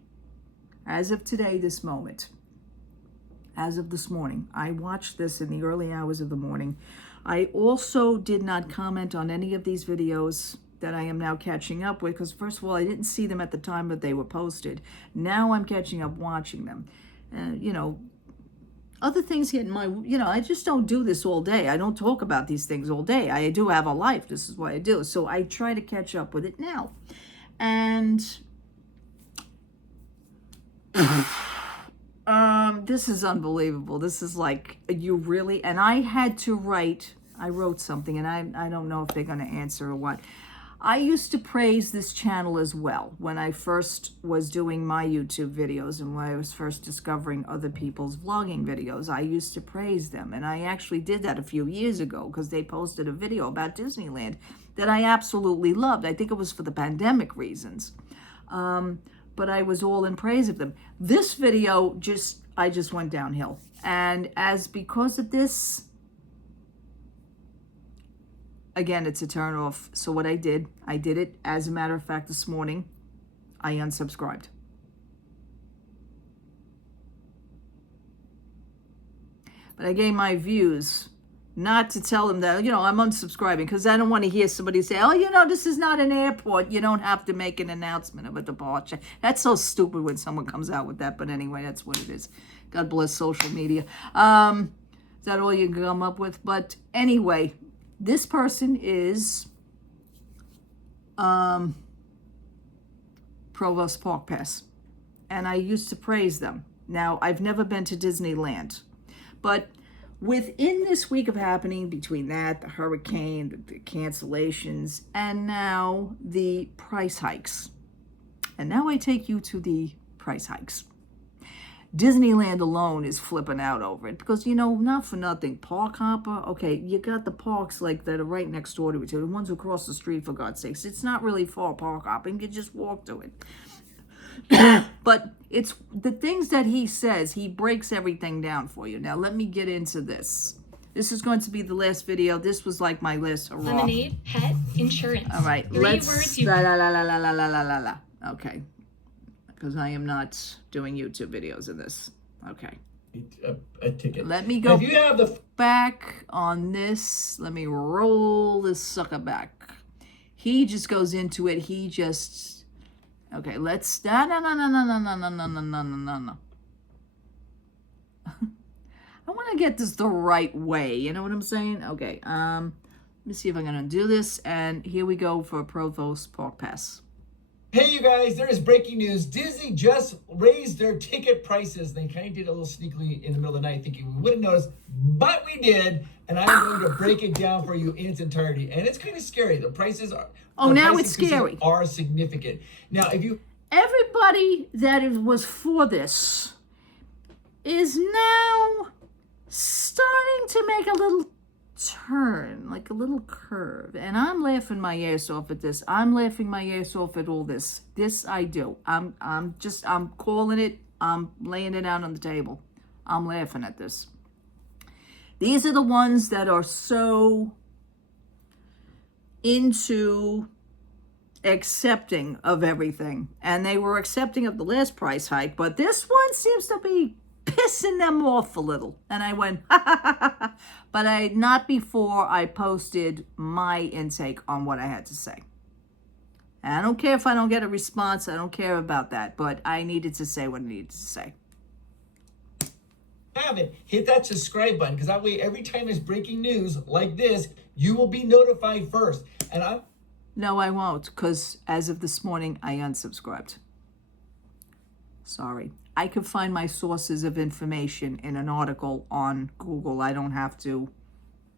this moment, as of this morning, I watched this in the early hours of the morning. I also did not comment on any of these videos that I am now catching up with, because first of all, I didn't see them at the time that they were posted. Now I'm catching up watching them. You know, other things get in my, you know, I just don't do this all day. I don't talk about these things all day. I do have a life. This is what I do. So I try to catch up with it now. And this is unbelievable. This is like, you really, and I wrote something, and I don't know if they're going to answer or what. I used to praise this channel as well when I first was doing my YouTube videos and when I was first discovering other people's vlogging videos. I used to praise them, and I actually did that a few years ago because they posted a video about Disneyland that I absolutely loved. I think it was for the pandemic reasons, but I was all in praise of them. This video I just went downhill, and because of this, again, it's a turn off. So what I did it, as a matter of fact, this morning, I unsubscribed. But I gave my views, not to tell them that, you know, I'm unsubscribing, because I don't want to hear somebody say, oh, you know, this is not an airport. You don't have to make an announcement of a departure. That's so stupid when someone comes out with that. But anyway, that's what it is. God bless social media. Is that all you can come up with? But anyway, this person is Provost Park Pass, and I used to praise them. Now, I've never been to Disneyland, but within this week of happening, between that, the hurricane, the cancellations, and now the price hikes, and now I take you to the price hikes. Disneyland alone is flipping out over it because, you know, not for nothing, Park Hopper, okay, you got the parks like that are right next door to each other, the ones across the street, for God's sakes. It's not really far park hopping, you just walk to it. But it's the things that he says, he breaks everything down for you. Now, let me get into this. This is going to be the last video. This was like my list. Hurrah. Lemonade, pet, insurance. All right, Words Okay. Because I am not doing YouTube videos in this. Okay. A ticket. Let me go If you have the back on this. Let me roll this sucker back. He just goes into it. Okay, let's, no. I want to get this the right way. You know what I'm saying? Okay, let me see if I'm going to do this. And here we go for Provost Park Pass. Hey, you guys, there is breaking news. Disney just raised their ticket prices. They kind of did a little sneakily in the middle of the night thinking we wouldn't notice, but we did. And I'm going to break it down for you in its entirety. And it's kind of scary. The prices are... now it's scary. ...are significant. Now, if you... Everybody that was for this is now starting to make a little turn, like a little curve, and I'm laughing my ass off at this. I'm laughing my ass off at all this. This I do. I'm calling it. I'm laying it out on the table. I'm laughing at this. These are the ones that are so into accepting of everything, and they were accepting of the last price hike, but this one seems to be pissing them off a little. And I went, but not before I posted my intake on what I had to say. And I don't care if I don't get a response. I don't care about that, but I needed to say what I needed to say. haven't, hit that subscribe button, because that way every time there's breaking news like this, you will be notified first. And No, I won't, because as of this morning, I unsubscribed. Sorry. I can find my sources of information in an article on Google. I don't have to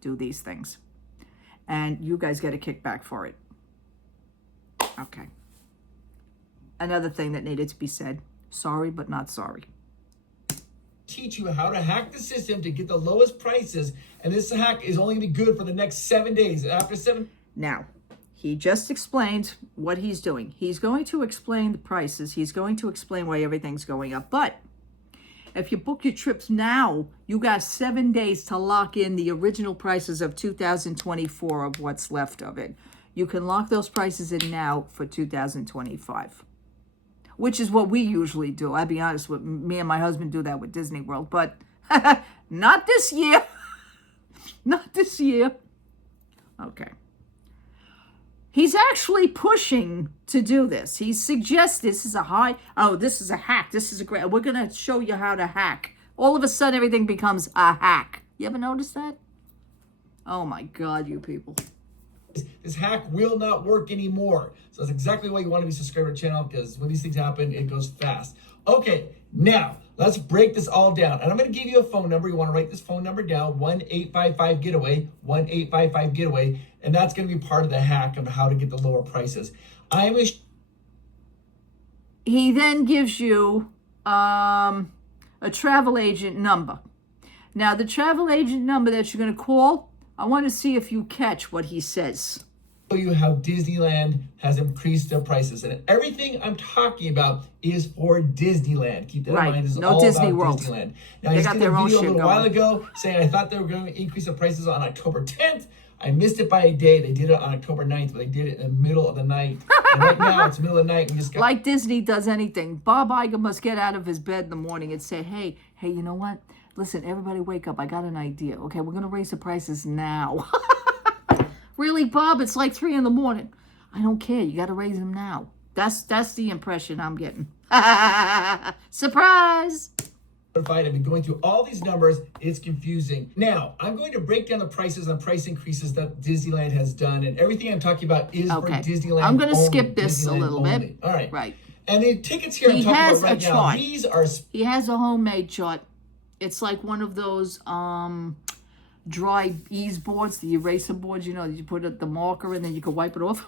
do these things. And you guys get a kickback for it. Okay. Another thing that needed to be said. Sorry, but not sorry. teach you how to hack the system to get the lowest prices. And this hack is only going to be good for the next 7 days. After 7... Now, he just explained what he's doing. He's going to explain the prices. He's going to explain why everything's going up. But if you book your trips now, you got 7 days to lock in the original prices of 2024 of what's left of it. You can lock those prices in now for 2025, which is what we usually do. I'll be honest with me and my husband do that with Disney World, but not this year. Not this year. Okay. He's actually pushing to do this. He suggests this is a hack. This is a great, we're going to show you how to hack. All of a sudden, everything becomes a hack. You ever notice that? Oh my God, you people. This hack will not work anymore. So that's exactly why you want to be subscribed to our channel, because when these things happen, it goes fast. Okay, now let's break this all down. And I'm going to give you a phone number. You want to write this phone number down, 1-855-GETAWAY, 1-855-GETAWAY. And that's going to be part of the hack on how to get the lower prices. He then gives you a travel agent number. Now, the travel agent number that you're going to call, I want to see if you catch what he says. Show you how Disneyland has increased their prices, and everything I'm talking about is for Disneyland. Keep that in mind. This is No all Disney about World. Disneyland. Now, They I got did their a own video a shit little while going. ago saying I thought they were going to increase the prices on October 10th. I missed it by a day. They did it on October 9th, but they did it in the middle of the night. And right now, it's the middle of the night. We just got Like Disney does anything. Bob Iger must get out of his bed in the morning and say, hey, you know what? Listen, everybody wake up. I got an idea. Okay, we're going to raise the prices now. Really, Bob? It's like 3 in the morning. I don't care. You got to raise them now. That's the impression I'm getting. Surprise! I've been going through all these numbers. It's confusing. Now, I'm going to break down the prices and price increases that Disneyland has done. And everything I'm talking about is for Disneyland I'm going to only, skip this Disneyland a little only. bit. All right. Right. And the tickets here He I'm talking has about right a now, chart. these are... He has a homemade chart. It's like one of those dry ease boards, the eraser boards, you know, you put the marker and then you can wipe it off.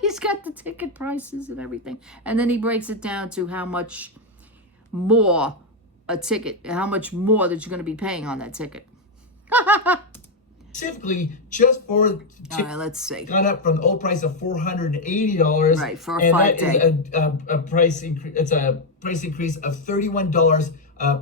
He's got the ticket prices and everything. And then he breaks it down to how much more a ticket, how much more that you're going to be paying on that ticket. Specifically, just for All right, let's see. gone up from the old price of $480. Right, for a and 5 that day. is a price increase. It's a price increase of $31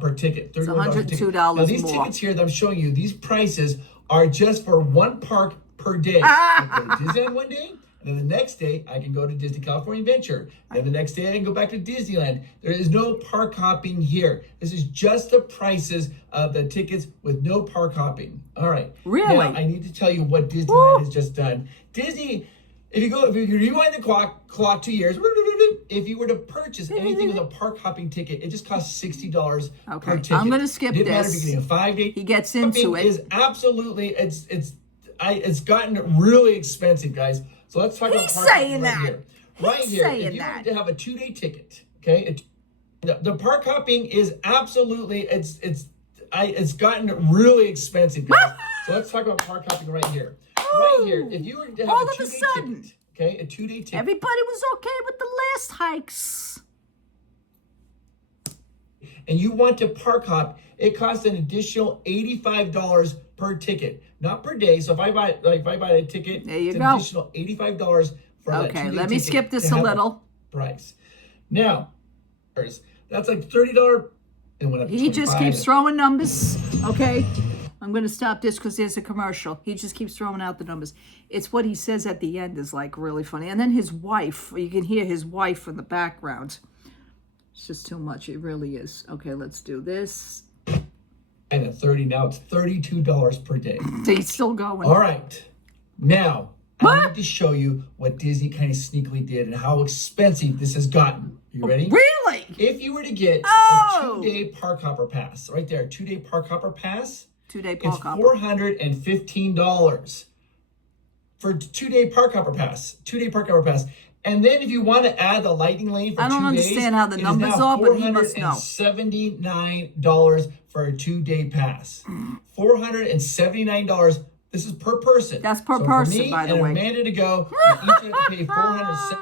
per ticket. $31 per ticket. $102 Now, these more. tickets here that I'm showing you, these prices are just for one park per day. Ah! I go to Disneyland one day, and then the next day I can go to Disney California Adventure. Then the next day I can go back to Disneyland. There is no park hopping here. This is just the prices of the tickets with no park hopping. All right. Really? Now, I need to tell you what Disneyland has just done. Disney, if you rewind the clock 2 years, if you were to purchase anything with a park hopping ticket, it just costs $60 per ticket. I'm gonna skip Didn't matter this. if you're getting a 5 day. He gets into it. Is absolutely it's gotten really expensive, guys. So let's talk about He's park hopping saying right that. here. Right He's here, saying if you that. were to have a 2 day ticket, okay, the park hopping is absolutely it's gotten really expensive, guys. So let's talk about park hopping right here. Right here, if you were to have All a of a 2 day sudden. ticket, okay, a 2 day ticket. Everybody was okay with the last hikes. And you want to park hop, it costs an additional $85 per ticket, not per day. So if I buy a ticket, There you it's go. an additional $85 for that Okay, 2 day let me ticket skip this to a have little. price. Now, that's like $30. And went up to He just 25. keeps throwing numbers. Okay, I'm going to stop this because there's a commercial. He just keeps throwing out the numbers. It's what he says at the end is like really funny. And then his wife, you can hear his wife in the background. It's just too much. It really is. Okay, let's do this. And at 30 now, it's $32 per day. He's still going. All right. Now, I need to show you what Disney kind of sneakily did and how expensive this has gotten. You ready? Really? If you were to get Oh! a 2 day park hopper pass, right there, 2 day park hopper pass, 2 day it's park hopper. $415 for 2 day park hopper pass. 2 day park hopper pass. And then if you want to add the lightning lane for I don't 2 days, understand how the it is numbers now are, but he must know. $479 for a 2 day pass. $479. This is per person. That's per So person, for me by the and way. Amanda to go, we each have to pay $470.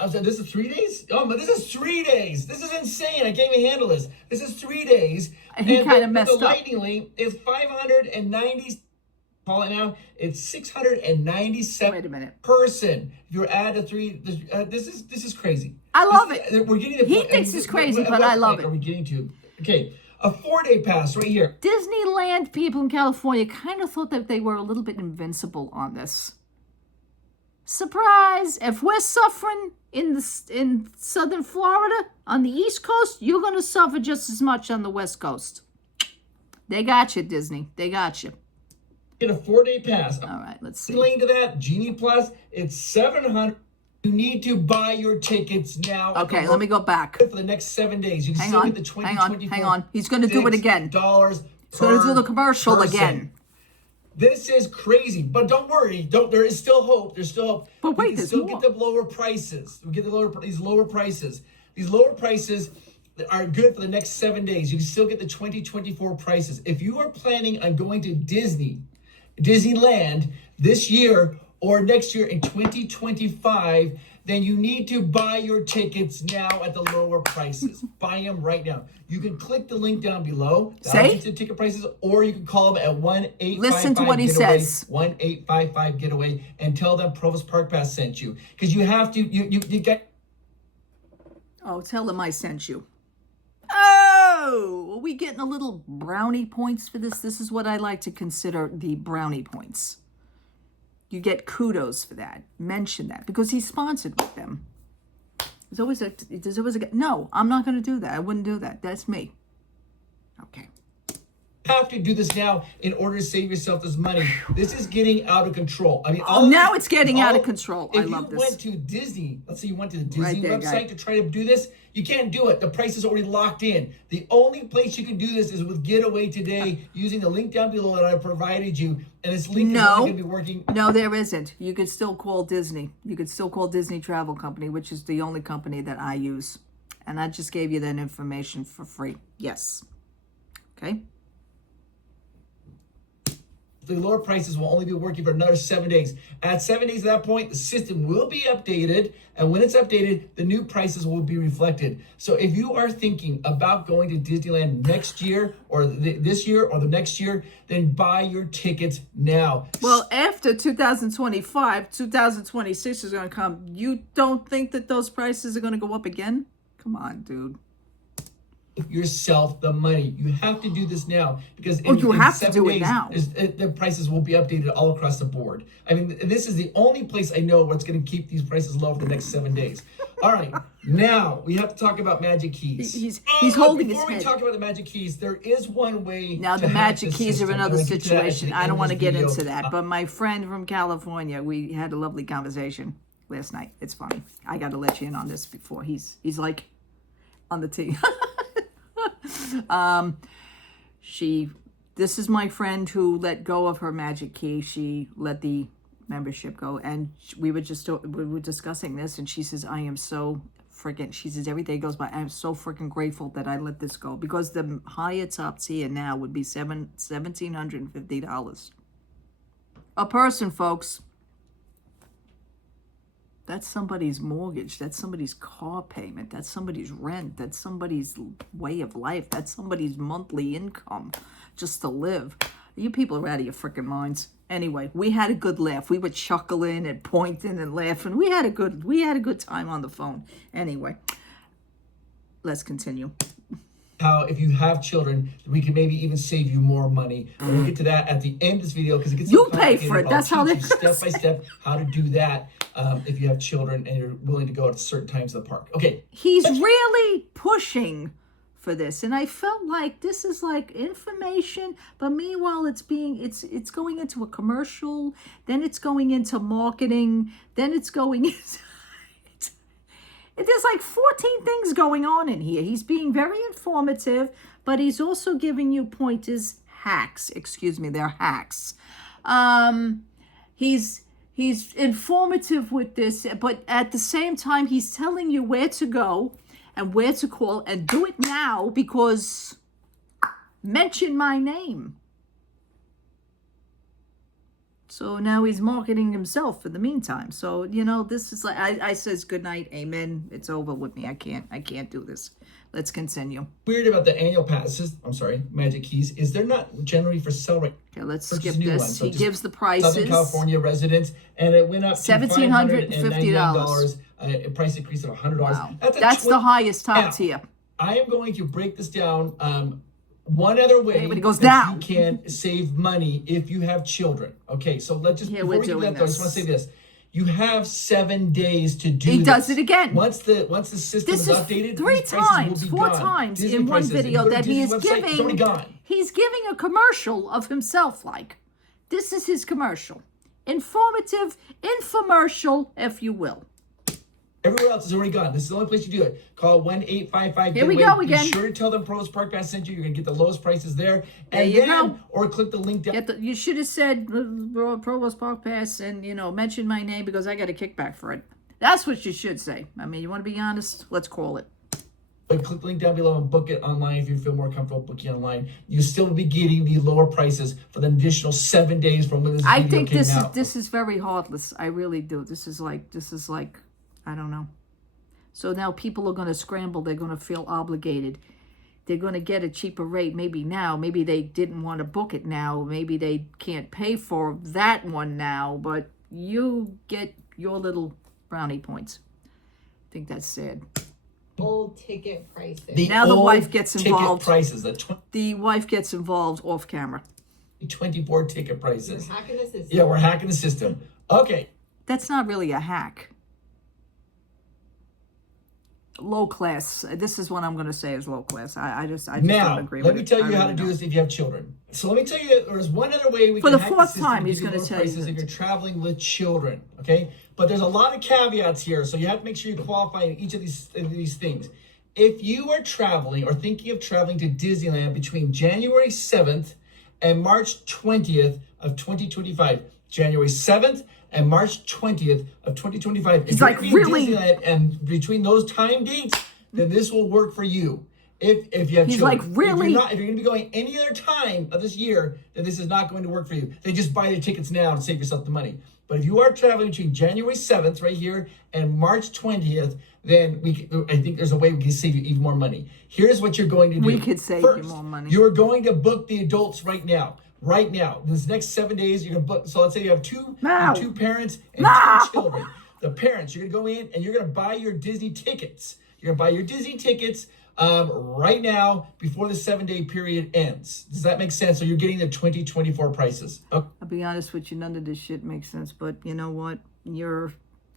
I'm sorry, this is 3 days? Oh, but this is 3 days. This is insane. I can't even handle this. This is 3 days. He And kinda the messed up. lightning lane is 590. Call it now. It's 697 Wait a minute. person. If you add a 3, this is crazy. I love it. We're getting to He thinks it's crazy, but I love it. Are we getting to? Okay, a 4 day pass right here. Disneyland people in California kind of thought that they were a little bit invincible on this. Surprise! If we're suffering in southern Florida on the East Coast, you're going to suffer just as much on the West Coast. They got you, Disney. They got you. Get a 4-day pass. All right, let's see. Link to that Genie Plus. It's $700. You need to buy your tickets now. Okay, let me go back. For the next 7 days. You can still get the 2024. Hang on. He's going to do it again. $6 He's going to do the commercial person. again. This is crazy, but don't worry. There is still hope. There's still hope. But wait, we can there's still more. get the lower prices. We get these lower prices. These lower prices are good for the next 7 days. You can still get the 2024 prices. If you are planning on going to Disneyland this year or next year in 2025, then you need to buy your tickets now at the lower prices. Buy them right now. You can click the link down below. That'll get you the ticket prices, or you can call them at 1-855-GETAWAY. Listen to what he says. 1-855-GETAWAY, and tell them Provost Park Pass sent you. Because you have to, you get. Oh, tell him I sent you. Oh, are we getting a little brownie points for this? This is what I like to consider the brownie points. You get kudos for that. Mention that because he's sponsored with them. There's always a no, I'm not going to do that. I wouldn't do that. That's me. Okay. Have to do this now in order to save yourself this money. This is getting out of control. I mean, now it's getting out of control. I love this. If you went to Disney, let's say you went to the Disney Right there, website to try to do this, you can't do it. The price is already locked in. The only place you can do this is with Getaway today using the link down below that I provided you. And this link is only going to be working. No, there isn't. You could still call Disney. You could still call Disney Travel Company, which is the only company that I use. And I just gave you that information for free. Yes. Okay. The lower prices will only be working for another 7 days. At 7 days at that point, the system will be updated. And when it's updated, the new prices will be reflected. So if you are thinking about going to Disneyland next year or this year or the next year, then buy your tickets now. Well, after 2025, 2026 is going to come. You don't think that those prices are going to go up again? Come on, dude. Yourself the money. You have to do this now because you have to 7 do it days, now. The prices will be updated all across the board. I mean, this is the only place I know where it's going to keep these prices low for the next 7 days. All right, now we have to talk about Magic Keys. He's holding his head. Before we talk about the Magic Keys, there is one way. Now the Magic Keys are another situation. I don't want to get into that. But my friend from California, we had a lovely conversation last night. It's funny. I got to let you in on this before he's like on the tee. This is my friend who let go of her Magic Key. She let the membership go, and we were discussing this, and she says, I am so freaking, she says, every day goes by, I am so freaking grateful that I let this go, because the higher top tier now would be $1,750 a person, folks. That's somebody's mortgage. That's somebody's car payment. That's somebody's rent. That's somebody's way of life. That's somebody's monthly income just to live. You people are out of your freaking minds. Anyway, we had a good laugh. We were chuckling and pointing and laughing. We had a good time on the phone. Anyway, let's continue. How if you have children, we can maybe even save you more money. And we'll get to that at the end of this video because it gets you pay for it. That's how they step by step how to do that if you have children and you're willing to go at certain times of the park. Okay. He's really pushing for this, and I felt like this is like information, but meanwhile it's going into a commercial, then it's going into marketing, then it's going into there's like 14 things going on in here. He's being very informative, but he's also giving you pointers, hacks. Excuse me, they're hacks. He's informative with this, but at the same time, he's telling you where to go and where to call, and do it now because mention my name. So now he's marketing himself for the meantime. So, this is like, I says, good night, amen. It's over with me. I can't do this. Let's continue. Weird about the annual passes, Magic Keys, is they're not generally for sale right. Okay, let's skip this. So he gives the prices. Southern California residents, and it went up to $1,750. A price increase of $100. Wow. That's the highest top tier. I am going to break this down. One other way it goes down. You can save money if you have children. Okay, so let's just before we do that, though, I just want to say this. You have 7 days to do this. He does it again. Once the system is updated, four times Disney in one prices, video that he is giving. It's already gone. He's giving a commercial of himself like, This is his commercial. Informative, infomercial, if you will. Everywhere else is already gone. This is the only place you do it. Call 1-855. Here we go again. Be sure to tell them Provost Park Pass sent you. You're going to get the lowest prices there. There you go. Or click the link down. You should have said Provost Park Pass and, mention my name because I got a kickback for it. That's what you should say. I mean, you want to be honest? Let's call it. But click the link down below and book it online if you feel more comfortable booking online. You still will be getting the lower prices for the additional 7 days from when this video came out. This is very heartless. I really do. This is like I don't know. So now people are going to scramble. They're going to feel obligated. They're going to get a cheaper rate maybe now. Maybe they didn't want to book it now. Maybe they can't pay for that one now. But you get your little brownie points. I think that's sad. Old ticket prices. Now the wife gets involved. Ticket prices. The wife gets involved off camera. 24 ticket prices. We're hacking the system. Yeah, we're hacking the system. Okay. That's not really a hack. Low class. This is what I'm going to say is low class. I just Now, don't agree with it. let me tell you how to do this if you have children. So let me tell you, there's one other way we can hack the system. time, he's give gonna lower tell you prices that. if you're traveling with children, okay? But there's a lot of caveats here, so you have to make sure you qualify in each of these things. If you are traveling or thinking of traveling to Disneyland between January 7th and March 20th of 2025, January 7th and March 20th of 2025. He's like, really? Disneyland and between those time dates, then this will work for you. If you have He's children. like, really? If you're going to be going any other time of this year, then this is not going to work for you. Then just buy the tickets now and save yourself the money. But if you are traveling between January 7th right here and March 20th, then I think there's a way we can save you even more money. Here's what you're going to do. We could save you more money. You're going to book the adults right now. Right now, this next 7 days, you're gonna book. So let's say you have two parents and two children. The parents, you're gonna go in and you're gonna buy your Disney tickets. You're gonna buy your Disney tickets right now before the 7 day period ends. Does that make sense? So you're getting the 2024 prices. Okay. I'll be honest with you, none of this shit makes sense. But you know what? You're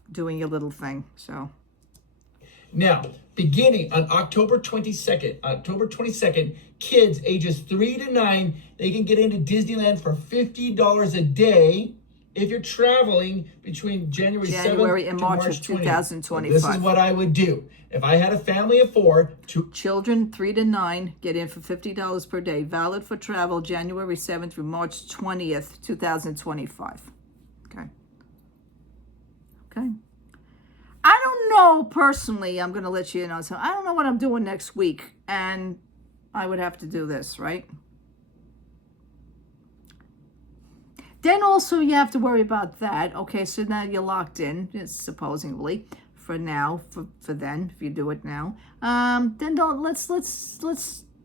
doing your little thing. So now, beginning on October 22nd, kids ages 3 to 9, they can get into Disneyland for $50 a day if you're traveling between January 7th and to March March of 20th. 2025. This is what I would do. If I had a family of 4, children 3 to 9 get in for $50 per day, valid for travel January 7th through March 20th, 2025. Okay. I don't know personally. I'm going to let you know. So I don't know what I'm doing next week, and I would have to do this, right? Then also you have to worry about that. Okay, so now you're locked in, supposedly, for now, for then, if you do it now. Then let's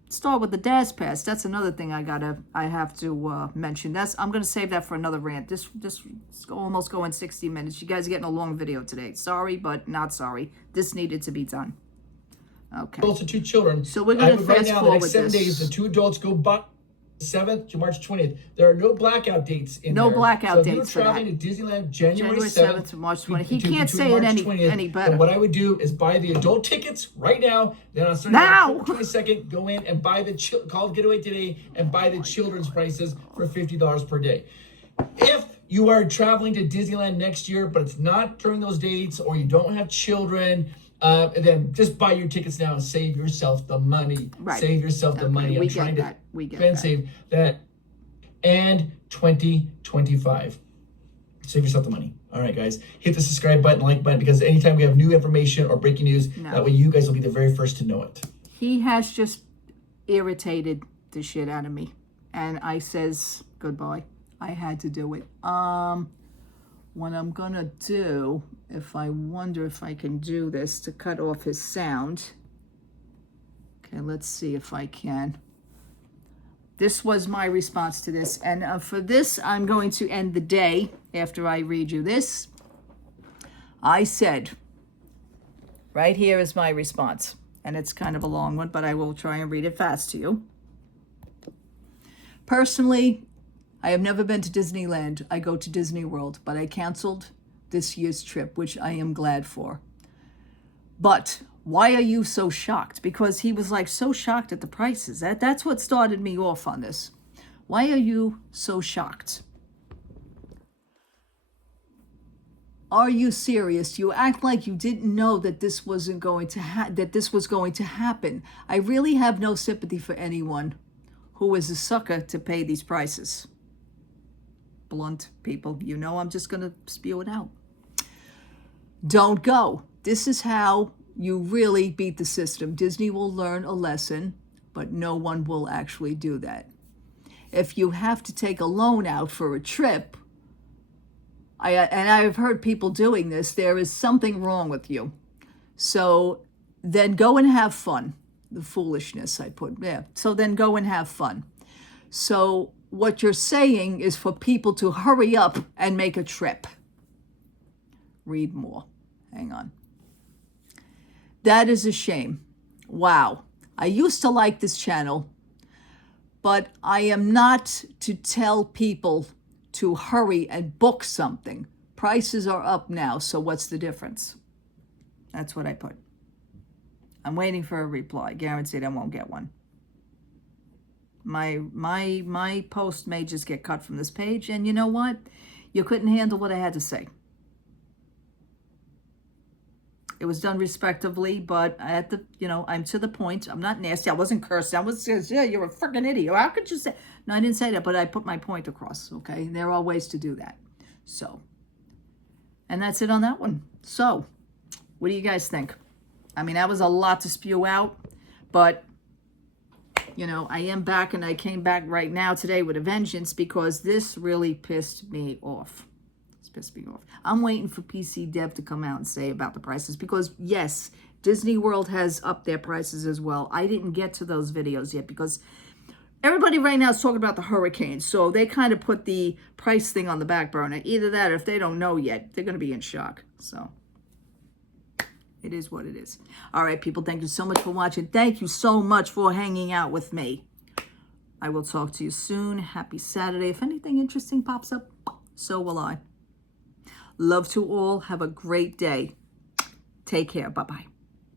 start with the DAS pass. That's another thing I have to mention. I'm gonna save that for another rant. This is almost going 60 minutes. You guys are getting a long video today. Sorry, but not sorry. This needed to be done. Okay. adults and 2 children. So we're gonna right fast now, forward the next 7 this. days, the 2 adults go by 7th to March 20th. There are no blackout dates in No there. blackout so dates if for you're that. traveling to Disneyland January 7th to March 20th. He can't between say it March any 20th, better. then what I would do is buy the adult tickets right now. Then on Sunday, Now! October 22nd, go in and buy the call Getaway today and buy the children's prices for $50 per day. If you are traveling to Disneyland next year, but it's not during those dates, or you don't have children, then just buy your tickets now and save yourself the money. Right. Save yourself the money. We I'm get trying that. to We get plan that. save that. And 2025. Save yourself the money. All right, guys. Hit the subscribe button, like button, because anytime we have new information or breaking news, that way you guys will be the very first to know it. He has just irritated the shit out of me. And I says goodbye. I had to do it. What I'm gonna do, I wonder if I can do this to cut off his sound. Okay, let's see if I can. This was my response to this. And for this, I'm going to end the day after I read you this. I said, right here is my response. And it's kind of a long one, but I will try and read it fast to you. Personally, I have never been to Disneyland. I go to Disney World, but I canceled this year's trip, which I am glad for. But why are you so shocked? Because he was like so shocked at the prices. That's what started me off on this. Why are you so shocked? Are you serious? You act like you didn't know that this wasn't going to happen. I really have no sympathy for anyone who is a sucker to pay these prices. Blunt people, you know, I'm just going to spew it out. Don't go. This is how you really beat the system. Disney will learn a lesson, but no one will actually do that. If you have to take a loan out for a trip, and I've heard people doing this, there is something wrong with you. So then go and have fun. The foolishness I put, yeah. So then go and have fun. So what you're saying is for people to hurry up and make a trip. Read more. Hang on. That is a shame. Wow. I used to like this channel, but I am not to tell people to hurry and book something. Prices are up now, so what's the difference? That's what I put. I'm waiting for a reply. Guaranteed I won't get one. My post may just get cut from this page, and you know what? You couldn't handle what I had to say. It was done respectively, but I'm to the point. I'm not nasty. I wasn't cursing. I was just, yeah, you're a freaking idiot. How could you say? No, I didn't say that, but I put my point across, okay? There are ways to do that. So, and that's it on that one. So, what do you guys think? I mean, that was a lot to spew out, but, you know, I am back, and I came back right now today with a vengeance because this really pissed me off. Pissed me off. I'm waiting for PC Dev to come out and say about the prices because yes, Disney World has upped their prices as well. I didn't get to those videos yet because everybody right now is talking about the hurricane, so they kind of put the price thing on the back burner. Either that or if they don't know yet, they're going to be in shock. So it is what it is. All right, people, thank you so much for watching. Thank you so much for hanging out with me. I will talk to you soon. Happy Saturday. If anything interesting pops up, so will I. Love to all. Have a great day. Take care. Bye-bye.